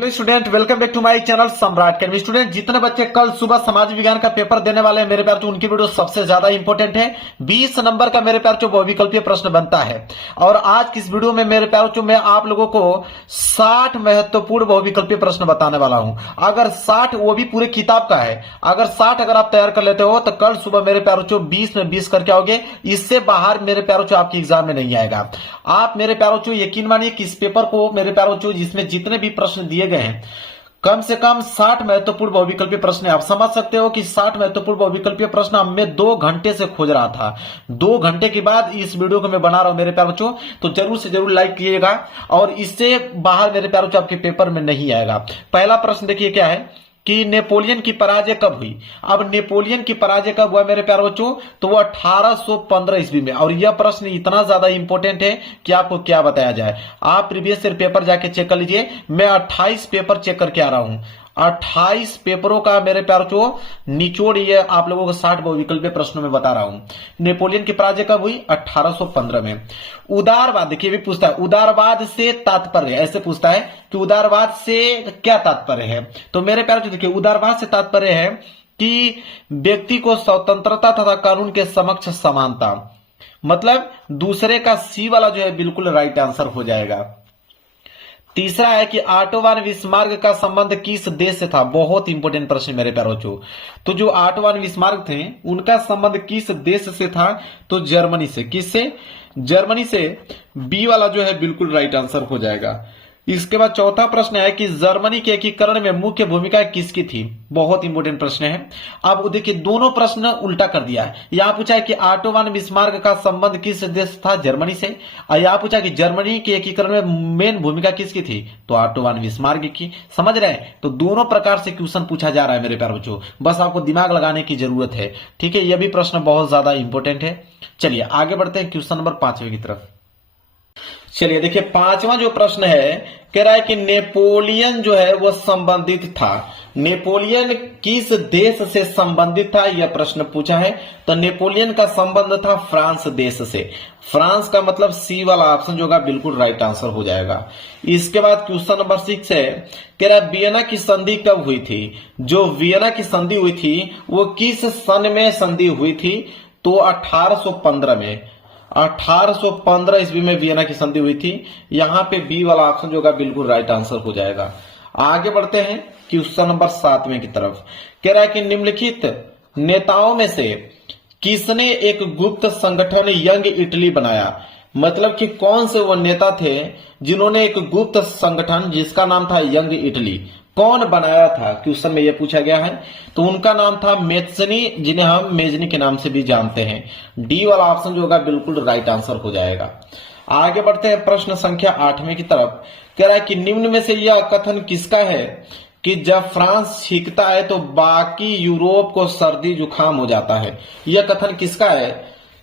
Hello student, welcome back to my channel Samrat Academy. Student, जितने बच्चे कल सुबह समाज विज्ञान का पेपर देने वाले हैं मेरे प्यार, उनकी वीडियो सबसे ज्यादा इंपॉर्टेंट है। 20 नंबर का मेरे प्यार बहुविकल्पीय प्रश्न बनता है और आज की इस वीडियो में मेरे प्यार मैं आप लोगों को 60 महत्वपूर्ण बहुविकल्पीय प्रश्न बताने वाला हूं। अगर 60, वो भी पूरे किताब का है, अगर 60 अगर आप तैयार कर लेते हो तो कल सुबह मेरे प्यार 20 में 20 करके आओगे। इससे बाहर मेरे प्यार आपके एग्जाम में नहीं आएगा। आप मेरे प्यार यकीन मानिए कि इस पेपर को मेरे प्यार जिसमें जितने भी प्रश्न दिए गए हैं, कम से कम 60 महत्वपूर्ण बहुविकल्पीय प्रश्न है। आप समझ सकते हो कि 60 महत्वपूर्ण बहुविकल्पीय प्रश्न मैं 2 घंटे से खोज रहा था। 2 घंटे के बाद इस वीडियो को मैं बना रहा हूं मेरे प्यारे बच्चों, तो जरूर से जरूर लाइक कीजिएगा और इससे बाहर मेरे प्यारे बच्चों आपके पेपर में नहीं आएगा। पहला प्रश्न देखिए क्या है कि नेपोलियन की पराजय कब हुई। अब नेपोलियन की पराजय कब हुआ मेरे प्यारे बच्चों, तो वो 1815 ईस्वी में। और यह प्रश्न इतना ज्यादा इंपॉर्टेंट है कि आपको क्या बताया जाए। आप प्रीवियस ईयर पेपर जाके चेक कर लीजिए। मैं 28 पेपर चेक करके आ रहा हूं। 28 पेपरों का मेरे प्यारे निचोड़ ये आप लोगों को 60 बहुविकल्पीय प्रश्नों में बता रहा हूं। नेपोलियन की पराजय कब हुई, 1815 में। उदारवाद देखिए भी पूछता है, उदारवाद से तात्पर्य, ऐसे पूछता है कि उदारवाद से क्या तात्पर्य है। तो मेरे प्यारे देखिए, उदारवाद से तात्पर्य है कि व्यक्ति को स्वतंत्रता तथा कानून के समक्ष समानता, मतलब दूसरे का सी वाला जो है बिल्कुल राइट आंसर हो जाएगा। तीसरा है कि ऑटो वन बिस्मार्क का संबंध किस देश से था। बहुत इंपॉर्टेंट प्रश्न मेरे प्यारे बच्चों। तो जो ऑटो वन बिस्मार्क थे उनका संबंध किस देश से था, तो जर्मनी से। किससे, जर्मनी से। बी वाला जो है बिल्कुल राइट आंसर हो जाएगा। इसके बाद चौथा प्रश्न है कि जर्मनी के एकीकरण में मुख्य भूमिका किसकी थी। बहुत इंपॉर्टेंट प्रश्न है। अब देखिए दोनों प्रश्न उल्टा कर दिया है। यहां पूछा है कि ऑटो वन बिस्मार्क का संबंध किस देश था, जर्मनी से। और यहां पूछा कि जर्मनी के एकीकरण में मेन भूमिका किसकी थी, तो ऑटो वन बिस्मार्क की। समझ रहे हैं, तो दोनों प्रकार से क्वेश्चन पूछा जा रहा है मेरे प्यारे बच्चों, बस आपको दिमाग लगाने की जरूरत है। ठीक है, यह भी प्रश्न बहुत ज्यादा इंपॉर्टेंट है। चलिए आगे बढ़ते हैं क्वेश्चन नंबर 5वें की तरफ। चलिए देखिए 5वां जो प्रश्न है, कह रहा है कि नेपोलियन जो है वह संबंधित था। नेपोलियन किस देश से संबंधित था, यह प्रश्न पूछा है। तो नेपोलियन का संबंध था फ्रांस देश से। फ्रांस का मतलब सी वाला ऑप्शन जो होगा बिल्कुल राइट आंसर हो जाएगा। इसके बाद क्वेश्चन नंबर 6 है, कह रहा है वियना की संधि कब हुई थी। जो वियना की संधि हुई थी वो किस सन में संधि हुई थी, तो 1815 में। 1815 ईस्वी में वियना की संधि हुई थी। यहां पे बी वाला ऑप्शन जो होगा बिल्कुल राइट आंसर हो जाएगा। आगे बढ़ते हैं क्वेश्चन नंबर 7वें की तरफ। कह रहा है कि निम्नलिखित नेताओं में से किसने एक गुप्त संगठन यंग इटली बनाया। मतलब कि कौन से वो नेता थे जिन्होंने एक गुप्त संगठन जिसका नाम था यंग इटली, कौन बनाया था, क्वेश्चन में यह पूछा गया है। तो उनका नाम था मेज़नी, जिन्हें हम मेज़नी के नाम से भी जानते हैं। डी वाला ऑप्शन जो होगा बिल्कुल राइट आंसर हो जाएगा। आगे बढ़ते हैं प्रश्न संख्या 8वें की तरफ। कह रहा है कि निम्न में से यह कथन किसका है कि जब फ्रांस छींकता है तो बाकी यूरोप को सर्दी जुकाम हो जाता है। यह कथन किसका है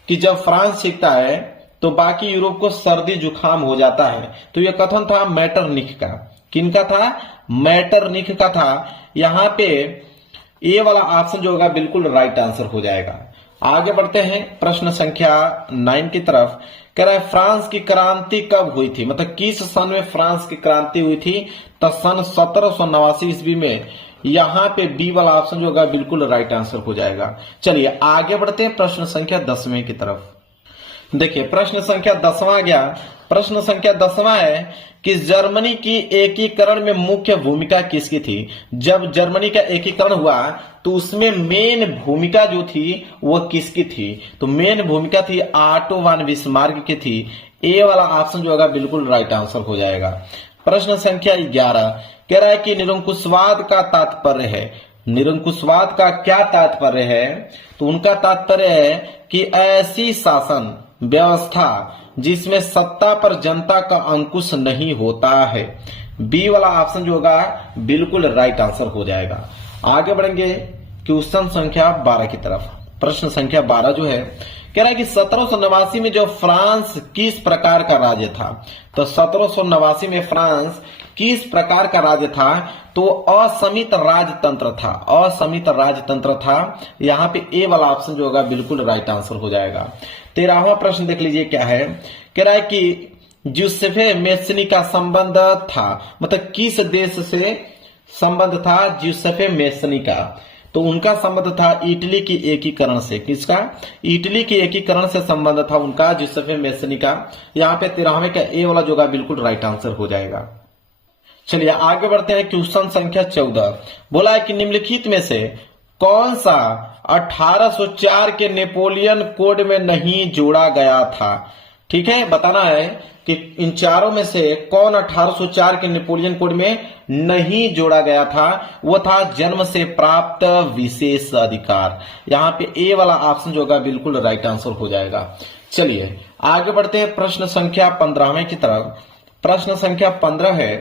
कि जब फ्रांस छींकता है तो बाकी यूरोप को सर्दी जुकाम हो जाता है। तो यह कथन था मेटरनिख का। किनका था, मेटरनिख का था। यहां पे ए वाला ऑप्शन जो होगा बिल्कुल राइट आंसर हो जाएगा। आगे बढ़ते हैं प्रश्न संख्या 9 की तरफ। कह रहा है फ्रांस की क्रांति कब हुई थी, मतलब किस सन में फ्रांस की क्रांति हुई थी, तो सन 1789 ईस्वी में। यहां पे बी वाला ऑप्शन जो होगा बिल्कुल राइट आंसर हो जाएगा। चलिए आगे बढ़ते हैं प्रश्न संख्या 10वें की तरफ। देखिए प्रश्न संख्या 10वां गया। प्रश्न संख्या 10वां है कि जर्मनी की एकीकरण में मुख्य भूमिका किसकी थी। जब जर्मनी का एकीकरण हुआ तो उसमें मेन भूमिका जो थी वो किसकी थी, तो मेन भूमिका थी ऑटो वन बिस्मार्क की थी। ए वाला ऑप्शन जो होगा बिल्कुल राइट आंसर हो जाएगा। प्रश्न संख्या 11 कह रहा है कि निरंकुशवाद का तात्पर्य है। निरंकुशवाद का क्या तात्पर्य है, तो उनका तात्पर्य है कि ऐसी शासन व्यवस्था जिसमें सत्ता पर जनता का अंकुश नहीं होता है। बी वाला ऑप्शन जो होगा बिल्कुल राइट आंसर हो जाएगा। आगे बढ़ेंगे क्वेश्चन संख्या 12 की तरफ। प्रश्न संख्या 12 जो है, कह रहा है कि 1789 में जो फ्रांस किस प्रकार का राज्य था। तो 1789 में फ्रांस किस प्रकार का राज्य था, तो असमित राजतंत्र था। असमित राजतंत्र था। यहां पे ए वाला ऑप्शन जो होगा बिल्कुल राइट आंसर हो जाएगा। 13वां प्रश्न देख लीजिए क्या है। कह रहा है कि ज्यूसेफे मेसनी का संबंध था, मतलब किस देश से संबंध था ज्यूसेफे मेसनी का? तो उनका संबंध था इटली की एकीकरण से। किसका? इटली के एकीकरण से संबंध था उनका ज्यूसेफे मेसनी का। यहाँ पे 13वें का ए वाला जो बिल्कुल राइट आंसर हो जाएगा। चलिए आगे बढ़ते हैं। क्वेश्चन संख्या 14 बोला है कि निम्नलिखित में से कौन सा 1804 के नेपोलियन कोड में नहीं जोड़ा गया था? ठीक है, बताना है कि इन चारों में से कौन 1804 के नेपोलियन कोड में नहीं जोड़ा गया था। वो था जन्म से प्राप्त विशेष अधिकार। यहाँ पे ए वाला ऑप्शन जो होगा बिल्कुल राइट आंसर हो जाएगा। चलिए आगे बढ़ते हैं प्रश्न संख्या 15वें की तरफ। प्रश्न संख्या 15 है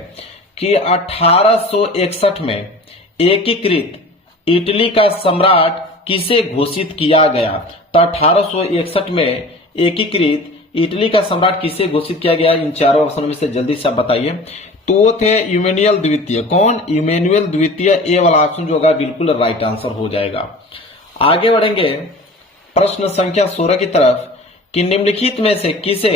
कि 1861 में एकीकृत इटली का सम्राट किसे घोषित किया गया? तो 1861 में एकीकृत इटली का सम्राट किसे घोषित किया गया? इन चारों ऑप्शन में से जल्दी से बताइए। तो वो थे इमैनुअल द्वितीय। कौन? इमैनुअल द्वितीय। ए वाला ऑप्शन जो होगा बिल्कुल राइट आंसर हो जाएगा। आगे बढ़ेंगे प्रश्न संख्या 16 की तरफ कि निम्नलिखित में से किसे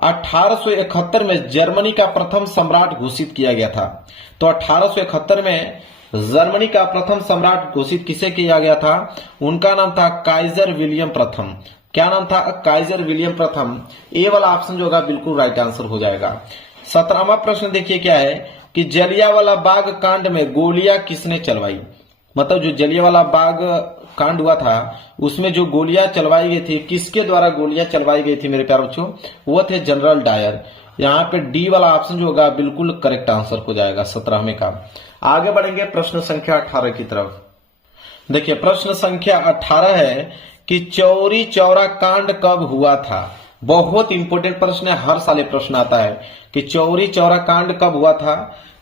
1871 में जर्मनी का प्रथम सम्राट घोषित किया गया था? तो 1871 में जर्मनी का प्रथम सम्राट घोषित किसे किया गया था? उनका नाम था काइजर विलियम प्रथम। क्या नाम था? काइजर विलियम प्रथम। ए वाला ऑप्शन जो होगा बिल्कुल राइट आंसर हो जाएगा। 17वां प्रश्न देखिए क्या है कि जलियांवाला बाग कांड में गोलियां किसने चलवाई? मतलब जो जलियांवाला बाग कांड हुआ था उसमें जो गोलियां चलवाई गई थी, किसके द्वारा गोलियां चलवाई गई थी मेरे प्यारे बच्चों? वो थे जनरल डायर। यहाँ पे डी वाला ऑप्शन जो होगा बिल्कुल करेक्ट आंसर हो जाएगा 17वें का। आगे बढ़ेंगे प्रश्न संख्या 18 की तरफ। देखिए प्रश्न संख्या 18 है कि चौरी चौरा कांड कब हुआ था? बहुत इंपॉर्टेंट प्रश्न है, हर साल ये प्रश्न आता है कि चौरी चौरा कांड कब हुआ था?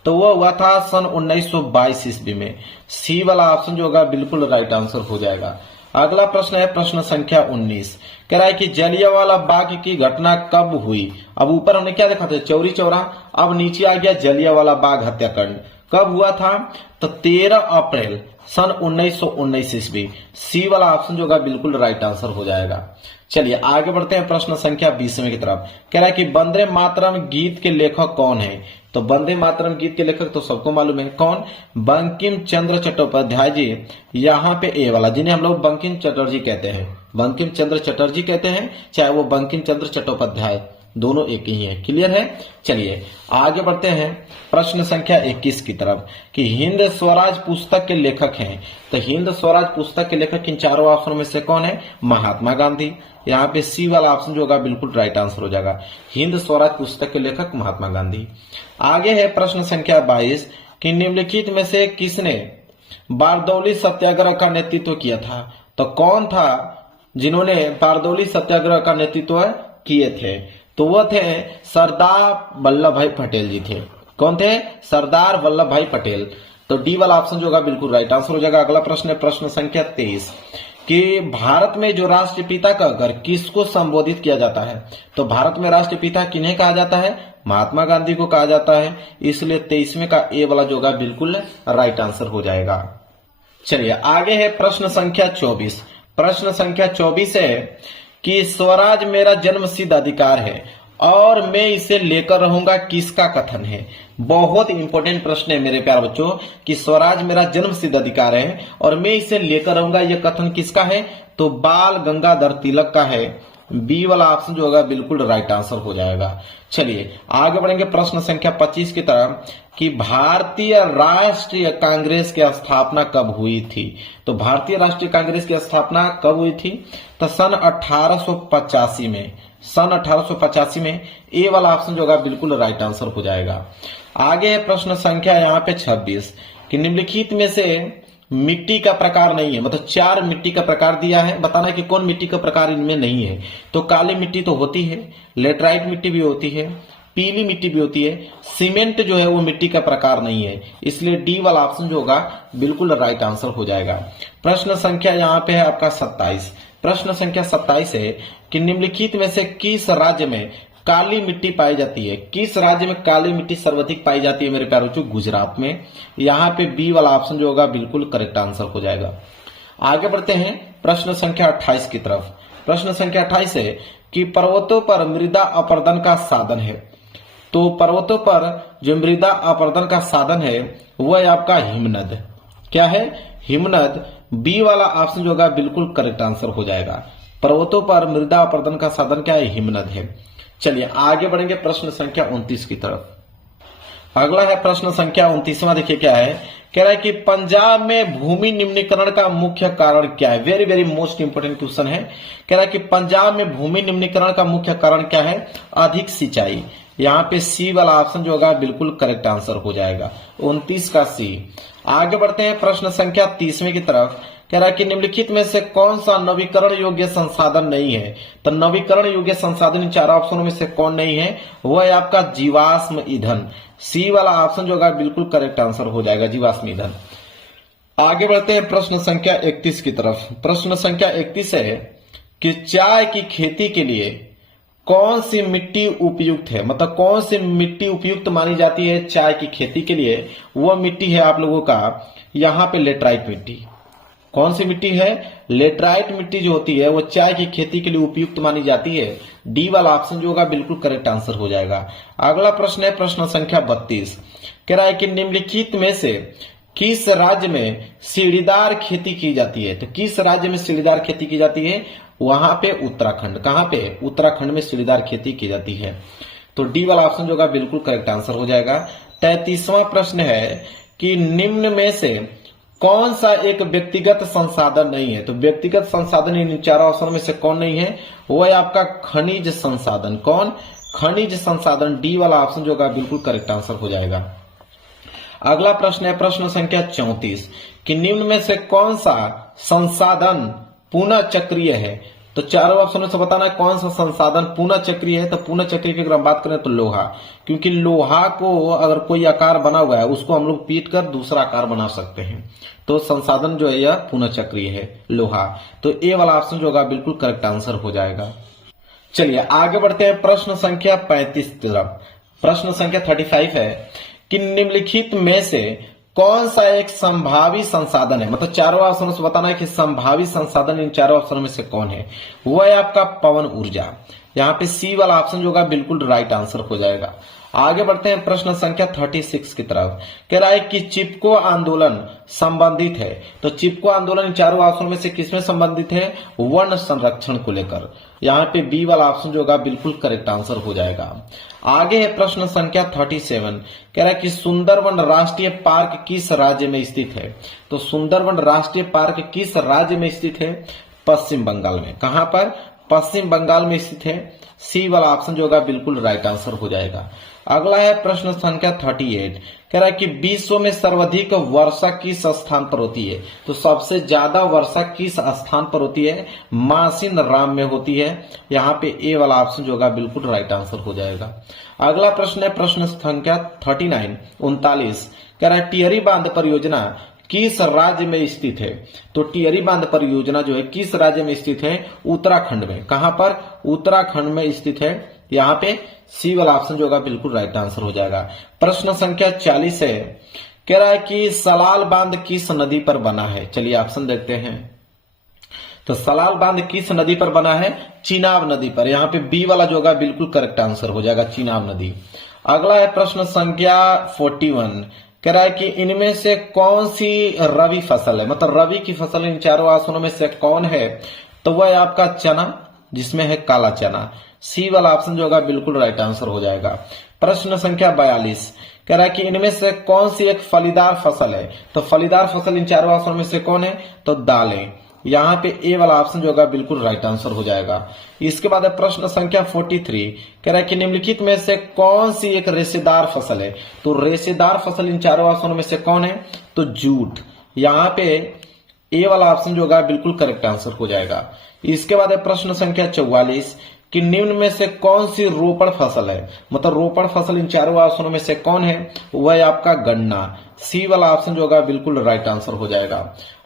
तो वो हुआ था सन 1922 ईस्वी में। सी वाला ऑप्शन जो होगा बिल्कुल राइट आंसर हो जाएगा। अगला प्रश्न है प्रश्न संख्या 19। कह रहा है कि जलियांवाला बाग की घटना कब हुई? अब ऊपर हमने क्या देखा था? चौरी चौरा। अब नीचे आ गया जलियांवाला बाग हत्याकांड। कब हुआ था? तो 13 अप्रैल सन 1919 ईस्वी। सी वाला ऑप्शन जो होगा बिल्कुल राइट आंसर हो जाएगा। चलिए आगे बढ़ते हैं प्रश्न संख्या 20वें की तरफ। कह रहा है कि वंदे मातरम गीत के लेखक कौन है? तो वंदे मातरम गीत के लेखक तो सबको मालूम है। कौन? बंकिम चंद्र चट्टोपाध्याय जी। यहाँ पे ए वाला, जिन्हें हम लोग बंकिम चटर्जी कहते हैं, बंकिम चंद्र चटर्जी कहते हैं, चाहे वो बंकिम चंद्र चट्टोपाध्याय, दोनों एक ही है। क्लियर है? चलिए आगे बढ़ते हैं प्रश्न संख्या 21 की तरफ कि हिंद स्वराज पुस्तक के लेखक हैं। तो हिंद स्वराज पुस्तक के लेखक इन चारों ऑप्शन में से कौन है? महात्मा गांधी। यहाँ पे सी वाला ऑप्शन जो होगा बिल्कुल राइट आंसर हो जाएगा। हिंद स्वराज पुस्तक के लेखक महात्मा गांधी। आगे है प्रश्न संख्या 22 कि निम्नलिखित में से किसने बारदौली सत्याग्रह का नेतृत्व किया था? तो कौन था जिन्होंने बारदौली सत्याग्रह का नेतृत्व किए थे? तो वो थे सरदार वल्लभ भाई पटेल जी थे। कौन थे? सरदार वल्लभ भाई पटेल। तो डी वाला ऑप्शन जो होगा बिल्कुल राइट आंसर हो जाएगा। अगला प्रश्न है प्रश्न संख्या 23 कि भारत में जो राष्ट्रपिता का घर किसको संबोधित किया जाता है? तो भारत में राष्ट्रपिता किन्हें कहा जाता है? महात्मा गांधी को कहा जाता है। इसलिए 23वें का ए वाला जो होगा बिल्कुल राइट आंसर हो जाएगा। चलिए आगे है प्रश्न संख्या 24। प्रश्न संख्या 24 है कि स्वराज मेरा जन्मसिद्ध अधिकार है और मैं इसे लेकर रहूंगा, किसका कथन है? बहुत इंपॉर्टेंट प्रश्न है मेरे प्यारे बच्चों कि स्वराज मेरा जन्मसिद्ध अधिकार है और मैं इसे लेकर रहूंगा, यह कथन किसका है? तो बाल गंगाधर तिलक का है। बी वाला ऑप्शन जो होगा बिल्कुल राइट आंसर हो जाएगा। चलिए आगे बढ़ेंगे प्रश्न संख्या 25 की तरफ कि भारतीय राष्ट्रीय कांग्रेस की स्थापना कब हुई थी? तो भारतीय राष्ट्रीय कांग्रेस की स्थापना कब हुई थी? तो सन 1885 में। सन 1885 में। ए वाला ऑप्शन जो होगा बिल्कुल राइट आंसर हो जाएगा। आगे है प्रश्न संख्या यहाँ पे 26 कि निम्नलिखित में से मिट्टी का प्रकार नहीं है, मतलब 4 मिट्टी का प्रकार दिया है, बताना है कि कौन मिट्टी का प्रकार इनमें नहीं है। तो काली मिट्टी तो होती है, लेटराइट मिट्टी भी होती है, पीली मिट्टी भी होती है, सीमेंट जो है वो मिट्टी का प्रकार नहीं है। इसलिए डी वाला ऑप्शन जो होगा बिल्कुल राइट आंसर हो जाएगा। प्रश्न संख्या यहाँ पे है आपका 27। प्रश्न संख्या 27 है कि निम्नलिखित में से किस राज्य में काली मिट्टी पाई जाती है? किस राज्य में काली मिट्टी सर्वाधिक पाई जाती है मेरे प्यारे बच्चों? गुजरात में। यहाँ पे बी वाला ऑप्शन जो होगा बिल्कुल करेक्ट आंसर हो जाएगा। आगे बढ़ते हैं प्रश्न संख्या 28 की तरफ। प्रश्न संख्या 28 है कि पर्वतों पर मृदा अपरदन का साधन है। तो पर्वतों पर जो मृदा अपरदन का साधन है वह है आपका हिमनद। क्या है? हिमनद। बी वाला ऑप्शन जो होगा बिल्कुल करेक्ट आंसर हो जाएगा। पर्वतों पर मृदा अपरदन का साधन क्या है? हिमनद है। चलिए आगे बढ़ेंगे प्रश्न संख्या 29 की तरफ। अगला है प्रश्न संख्या 29वां। देखिए क्या है, कह रहा है कि पंजाब में भूमि निम्नीकरण का मुख्य कारण क्या है? Very very most important question है। कह रहा है कि पंजाब में भूमि निम्नीकरण का मुख्य कारण क्या है? अधिक सिंचाई। यहाँ पे सी वाला ऑप्शन जो होगा बिल्कुल करेक्ट आंसर हो जाएगा, 29 का सी। आगे बढ़ते हैं प्रश्न संख्या 30वें की तरफ। कह रहा है कि निम्नलिखित में से कौन सा नवीकरण योग्य संसाधन नहीं है? तो नवीकरण योग्य संसाधन इन चार ऑप्शनों में से कौन नहीं है? वह है आपका जीवाश्म ईंधन। सी वाला ऑप्शन जो होगा बिल्कुल करेक्ट आंसर हो जाएगा, जीवाश्म ईंधन। आगे बढ़ते हैं प्रश्न संख्या 31 की तरफ। प्रश्न संख्या 31 है कि चाय की खेती के लिए कौन सी मिट्टी उपयुक्त है? मतलब कौन सी मिट्टी उपयुक्त मानी जाती है चाय की खेती के लिए? वह मिट्टी है आप लोगों का यहाँ पे लेटराइट मिट्टी। कौन सी मिट्टी है? लेटराइट मिट्टी जो होती है वो चाय की खेती के लिए उपयुक्त मानी जाती है। डी वाला ऑप्शन जो होगा बिल्कुल करेक्ट आंसर हो जाएगा। अगला प्रश्न है प्रश्न संख्या 32। कह रहा है कि निम्नलिखित में से किस राज्य में सीढ़ीदार खेती की जाती है? तो किस राज्य में सीढ़ीदार खेती की जाती है? वहां पे उत्तराखंड। कहां पे? उत्तराखंड में सीढ़ीदार खेती की जाती है। तो डी वाला ऑप्शन जो होगा बिल्कुल करेक्ट आंसर हो जाएगा। 33वां प्रश्न है कि निम्न में से कौन सा एक व्यक्तिगत संसाधन नहीं है? तो व्यक्तिगत संसाधन इन चार ऑप्शन में से कौन नहीं है? वो है आपका खनिज संसाधन। कौन? खनिज संसाधन। डी वाला ऑप्शन जो होगा बिल्कुल करेक्ट आंसर हो जाएगा। अगला प्रश्न है प्रश्न संख्या 34 कि निम्न में से कौन सा संसाधन पुनः चक्रीय है? तो चारों ऑप्शनों से बताना है कौन सा संसाधन पुनः चक्रीय है। तो पुनः चक्रीय की अगर हम बात करें तो लोहा, क्योंकि लोहा को अगर कोई आकार बना हुआ है उसको हम लोग पीट कर दूसरा आकार बना सकते हैं। तो संसाधन जो है यह पुनः चक्रीय है, लोहा। तो ए वाला ऑप्शन जो होगा बिल्कुल करेक्ट आंसर हो जाएगा। चलिए आगे बढ़ते हैं प्रश्न संख्या 35 की तरफ। प्रश्न संख्या 35 है कि निम्नलिखित में से कौन सा एक संभावी संसाधन है? मतलब चारों ऑप्शनों से बताना है कि संभावी संसाधन इन चारों ऑप्शनों में से कौन है? वह है आपका पवन ऊर्जा। यहाँ पे सी वाला ऑप्शन जो होगा बिल्कुल राइट आंसर हो जाएगा। आगे बढ़ते हैं प्रश्न संख्या 36 की तरफ। कह रहा है कि चिपको आंदोलन संबंधित है। तो चिपको आंदोलन इन चारों ऑप्शनों में से किसमें संबंधित है? वन संरक्षण को लेकर। यहाँ पे बी वाला ऑप्शन जो होगा बिल्कुल करेक्ट आंसर हो जाएगा। आगे है प्रश्न संख्या 37। कह रहा है कि सुंदरवन राष्ट्रीय पार्क किस राज्य में स्थित है? तो सुंदरवन राष्ट्रीय पार्क किस राज्य में स्थित है? पश्चिम बंगाल में। कहां पर? पश्चिम बंगाल में स्थित है। सी वाला ऑप्शन जो होगा बिल्कुल राइट आंसर हो जाएगा। अगला है प्रश्न संख्या 38। कह रहा है कि विश्व में सर्वाधिक वर्षा किस स्थान पर होती है? तो सबसे ज्यादा वर्षा किस स्थान पर होती है? मासिन राम में होती है। यहाँ पे ए वाला ऑप्शन जो होगा बिल्कुल राइट आंसर हो जाएगा। अगला प्रश्न है प्रश्न संख्या 39। कह रहा है टिहरी बांध परियोजना किस राज्य में स्थित है? तो टिहरी बांध परियोजना जो है किस राज्य में स्थित है? उत्तराखंड में। कहां पर? उत्तराखंड में स्थित है। यहाँ पे सी वाला ऑप्शन जो होगा बिल्कुल राइट आंसर हो जाएगा। प्रश्न संख्या 40 है। कह रहा है कि सलाल बांध किस नदी पर बना है? चलिए ऑप्शन देखते हैं। तो सलाल बांध किस नदी पर बना है? चिनाब नदी पर। यहाँ पे बी वाला जो होगा बिल्कुल करेक्ट आंसर हो जाएगा, चिनाब नदी। अगला है प्रश्न संख्या 41। कह रहा है कि इनमें से कौन सी रबी फसल है? मतलब रबी की फसल इन चारों ऑप्शनों में से कौन है? तो वह है आपका चना, जिसमें है काला चना। सी वाला ऑप्शन जो होगा बिल्कुल राइट आंसर हो जाएगा। प्रश्न संख्या 42। कह रहा है कि इनमें से कौन सी एक फलीदार फसल है? तो फलीदार फसल इन चारों ऑप्शन में से कौन है? तो दालें। यहाँ पे ए वाला ऑप्शन जो होगा बिल्कुल राइट आंसर हो जाएगा। इसके बाद है प्रश्न संख्या 43। कह रहा है कि निम्नलिखित में से कौन सी एक रेशेदार फसल है? तो रेशेदार फसल इन चारों ऑप्शनों में से कौन है? तो जूट। यहाँ पे ए वाला ऑप्शन जो होगा बिल्कुल करेक्ट आंसर हो जाएगा। इसके बाद है प्रश्न संख्या 44 कि निम्न में से कौन सी रोपण फसल है? मतलब रोपण फसल इन चारों ऑप्शनों में से कौन है? वह है आपका गन्ना। सी वाला ऑप्शन जो होगा बिल्कुल राइट आंसर हो जाएगा।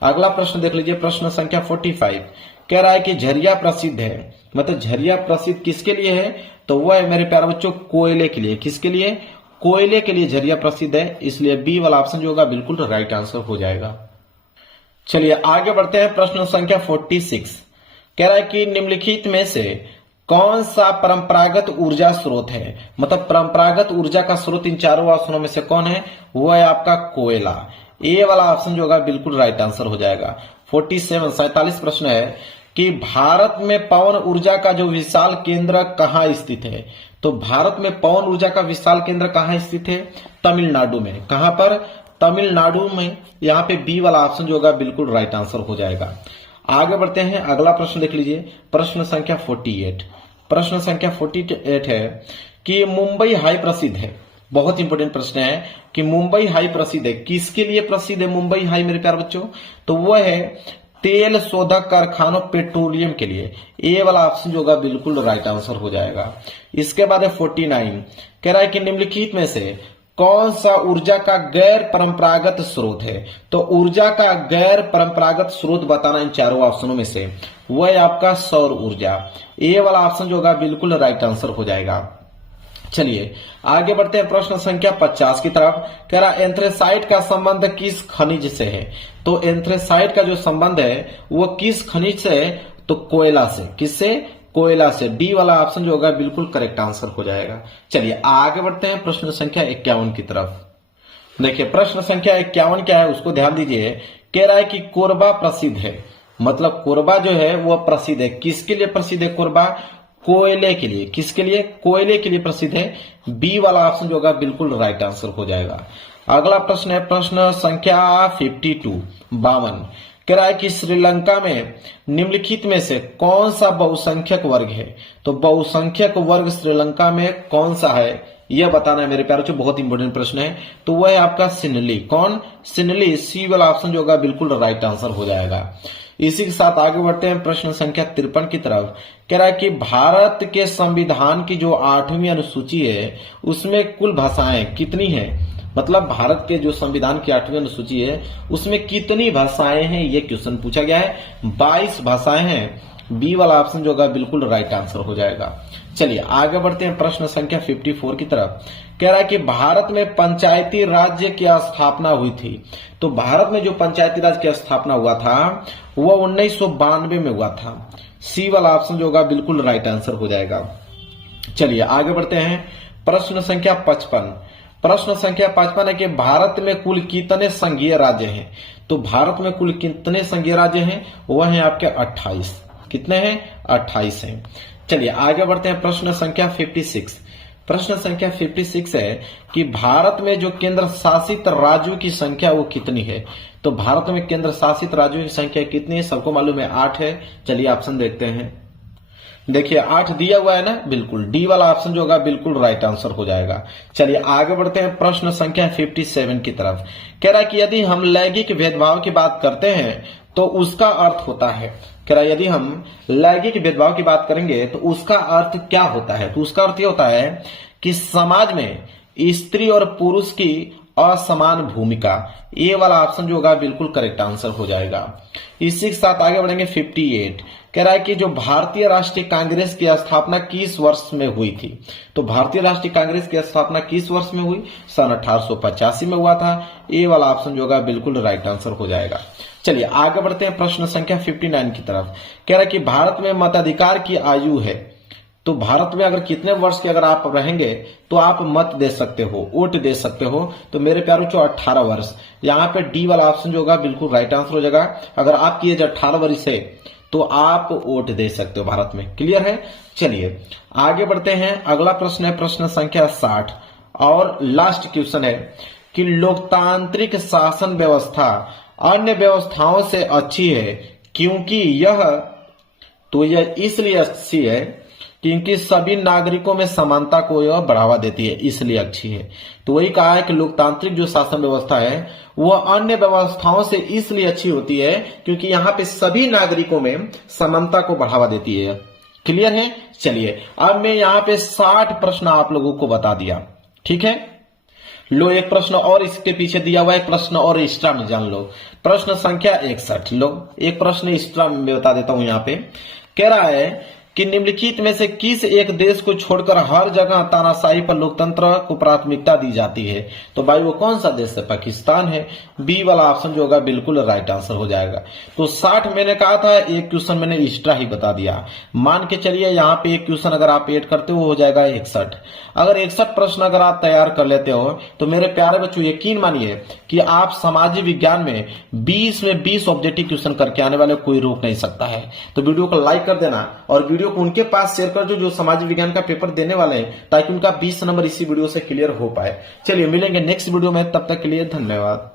अगला प्रश्न देख लीजिए, प्रश्न संख्या 45। कह रहा है कि झरिया प्रसिद्ध है। मतलब झरिया प्रसिद्ध किसके लिए है? तो वह है मेरे प्यारे बच्चों कोयले के लिए। किसके लिए? कोयले के लिए झरिया प्रसिद्ध है, इसलिए बी वाला ऑप्शन जो होगा बिल्कुल राइट आंसर हो जाएगा। चलिए आगे बढ़ते हैं प्रश्न संख्या 46। कह रहा है कि निम्नलिखित में से कौन सा परंपरागत ऊर्जा स्रोत है? मतलब परंपरागत ऊर्जा का स्रोत इन चारों ऑप्शनों में से कौन है? वो है आपका कोयला। ए वाला ऑप्शन जो होगा बिल्कुल राइट आंसर हो जाएगा। 47 प्रश्न है कि भारत में पवन ऊर्जा का जो विशाल केंद्र कहाँ स्थित है? तो भारत में पवन ऊर्जा का विशाल केंद्र कहाँ स्थित है? तमिलनाडु में। कहां पर? तमिलनाडु में। यहाँ पे बी वाला ऑप्शन जो होगा बिल्कुल राइट आंसर हो जाएगा। आगे बढ़ते हैं, अगला प्रश्न देख लीजिए, प्रश्न संख्या 48। प्रश्न संख्या 48 है कि मुंबई हाई प्रसिद्ध है। बहुत इंपॉर्टेंट प्रश्न है कि मुंबई हाई प्रसिद्ध है। किसके लिए प्रसिद्ध है मुंबई हाई मेरे प्यारे बच्चों? तो वह है तेल शोधक कारखानों पेट्रोलियम के लिए। ए वाला ऑप्शन जो होगा बिल्कुल राइट आंसर हो जाएगा। इसके बाद है 49, कह रहा है कि निम्नलिखित में से कौन सा ऊर्जा का गैर परंपरागत स्रोत है? तो ऊर्जा का गैर परंपरागत स्रोत बताना इन चारों ऑप्शनों में से, वह है आपका सौर ऊर्जा। ए वाला ऑप्शन जो होगा बिल्कुल राइट आंसर हो जाएगा। चलिए आगे बढ़ते हैं प्रश्न संख्या 50 की तरफ। कह रहा एंथ्रेसाइट का संबंध किस खनिज से है? तो एंथ्रेसाइट का जो संबंध है वो किस खनिज से है? तो कोयला से। किससे? कोयला से। डी वाला ऑप्शन जो होगा बिल्कुल करेक्ट आंसर हो जाएगा। चलिए आगे बढ़ते हैं प्रश्न संख्या 51 की तरफ। देखिए प्रश्न संख्या 51 क्या है उसको ध्यान दीजिए। कह रहा है कि कोरबा प्रसिद्ध है। मतलब कोरबा जो है वो प्रसिद्ध है। किसके लिए प्रसिद्ध है कोरबा? कोयले के लिए। किसके लिए? कोयले के लिए प्रसिद्ध है। बी वाला ऑप्शन जो होगा बिल्कुल राइट आंसर हो जाएगा। अगला प्रश्न है प्रश्न संख्या 52। कह रहा है कि श्रीलंका में निम्नलिखित में से कौन सा बहुसंख्यक वर्ग है? तो बहुसंख्यक वर्ग श्रीलंका में कौन सा है यह बताना है मेरे प्यारे बच्चों। बहुत इंपॉर्टेंट प्रश्न है। तो वह है आपका सिन्हली। कौन? सिन्हली। सी वाला ऑप्शन जो होगा बिल्कुल राइट आंसर हो जाएगा। इसी के साथ आगे बढ़ते हैं प्रश्न संख्या 53 की तरफ। कह रहा है कि भारत के संविधान की जो 8वीं अनुसूची है उसमें कुल भाषाएं कितनी हैं? मतलब भारत के जो संविधान की 8वीं अनुसूची है उसमें कितनी भाषाएं हैं ये क्वेश्चन पूछा गया है। 22 भाषाएं हैं। बी वाला ऑप्शन जो होगा बिल्कुल राइट आंसर हो जाएगा। चलिए आगे बढ़ते हैं प्रश्न संख्या 54 की तरफ। कह रहा है कि भारत में पंचायती राज्य की स्थापना हुई थी। तो भारत में जो पंचायती राज की स्थापना हुआ था वो 1992 में हुआ था। सी वाला ऑप्शन जो होगा बिल्कुल राइट आंसर हो जाएगा। चलिए आगे बढ़ते हैं प्रश्न संख्या 55। प्रश्न संख्या 55 है कि भारत में कुल कितने संघीय राज्य हैं? तो भारत में कुल कितने संघीय राज्य हैं? वह हैं आपके 28। कितने हैं? 28 हैं। चलिए आगे बढ़ते हैं प्रश्न संख्या 56। प्रश्न संख्या 56 है कि भारत में जो केंद्र शासित राज्यों की संख्या वो कितनी है? तो भारत में केंद्र शासित राज्यों की संख्या कितनी है? सबको मालूम है 8 है। चलिए ऑप्शन देखते हैं। देखिए 8 दिया हुआ है ना, बिल्कुल डी वाला ऑप्शन जो होगा बिल्कुल राइट आंसर हो जाएगा। चलिए आगे बढ़ते हैं प्रश्न संख्या 57 की तरफ। कह रहा है कि यदि हम लैंगिक भेदभाव की बात करते हैं तो उसका अर्थ होता है। कह रहा है यदि हम लैंगिक भेदभाव की बात करेंगे तो उसका अर्थ क्या होता है? तो उसका अर्थ ये होता है कि समाज में स्त्री और पुरुष की असमान भूमिका। ए वाला ऑप्शन जो होगा बिल्कुल करेक्ट आंसर हो जाएगा। इसी के साथ आगे बढ़ेंगे 58। कह रहा है कि जो भारतीय राष्ट्रीय कांग्रेस की स्थापना किस वर्ष में हुई थी? तो भारतीय राष्ट्रीय कांग्रेस की स्थापना किस वर्ष में हुई? सन 1885 में हुआ था। ए वाला ऑप्शन जो होगा बिल्कुल राइट आंसर हो जाएगा। चलिए आगे बढ़ते हैं प्रश्न संख्या 59 की तरफ। कह रहा है कि भारत में मताधिकार की आयु है। तो भारत में अगर कितने वर्ष के अगर आप रहेंगे तो आप मत दे सकते हो, वोट दे सकते हो। तो मेरे प्यारों जो 18 वर्ष, यहाँ पे डी वाला ऑप्शन जो होगा बिल्कुल राइट आंसर हो जाएगा। अगर आपकी एज 18 वर्ष है तो आप वोट दे सकते हो भारत में। क्लियर है? चलिए आगे बढ़ते हैं। अगला प्रश्न है प्रश्न संख्या 60 और लास्ट क्वेश्चन है कि लोकतांत्रिक शासन व्यवस्था अन्य व्यवस्थाओं से अच्छी है क्योंकि यह इसलिए अच्छी है क्योंकि सभी नागरिकों में समानता को यह बढ़ावा देती है, इसलिए अच्छी है। तो वही कहा है कि लोकतांत्रिक जो शासन व्यवस्था है वह अन्य व्यवस्थाओं से इसलिए अच्छी होती है क्योंकि यहाँ पे सभी नागरिकों में समानता को बढ़ावा देती है। क्लियर है? चलिए अब मैं यहाँ पे 60 प्रश्न आप लोगों को बता दिया। ठीक है, लो एक प्रश्न और इसके पीछे दिया हुआ है, प्रश्न और एक्स्ट्रा में जान लो। प्रश्न संख्या 61। लो एक प्रश्न एक्स्ट्रा में बता देता हूं। यहाँ पे कह रहा है कि निम्नलिखित में से किस एक देश को छोड़कर हर जगह तानाशाही पर लोकतंत्र को प्राथमिकता दी जाती है? तो भाई वो कौन सा देश है? पाकिस्तान है। बी वाला ऑप्शन जो होगा बिल्कुल राइट आंसर हो जाएगा। तो 60 मैंने कहा था, एक क्वेश्चन मैंने एक्स्ट्रा ही बता दिया। मान के चलिए यहाँ पे एक क्वेश्चन अगर आप ऐड करते हो जाएगा 61। अगर 61 प्रश्न अगर आप तैयार कर लेते हो तो मेरे प्यारे बच्चों यकीन मानिए कि आप सामाजिक विज्ञान में 20 में 20 ऑब्जेक्टिव क्वेश्चन करके आने वाले, कोई रोक नहीं सकता है। तो वीडियो को लाइक कर देना और वीडियो को उनके पास शेयर कर दो जो सामाजिक विज्ञान का पेपर देने वाले हैं, ताकि उनका 20 नंबर इसी वीडियो से क्लियर हो पाए। चलिए मिलेंगे नेक्स्ट वीडियो में, तब तक के लिए धन्यवाद।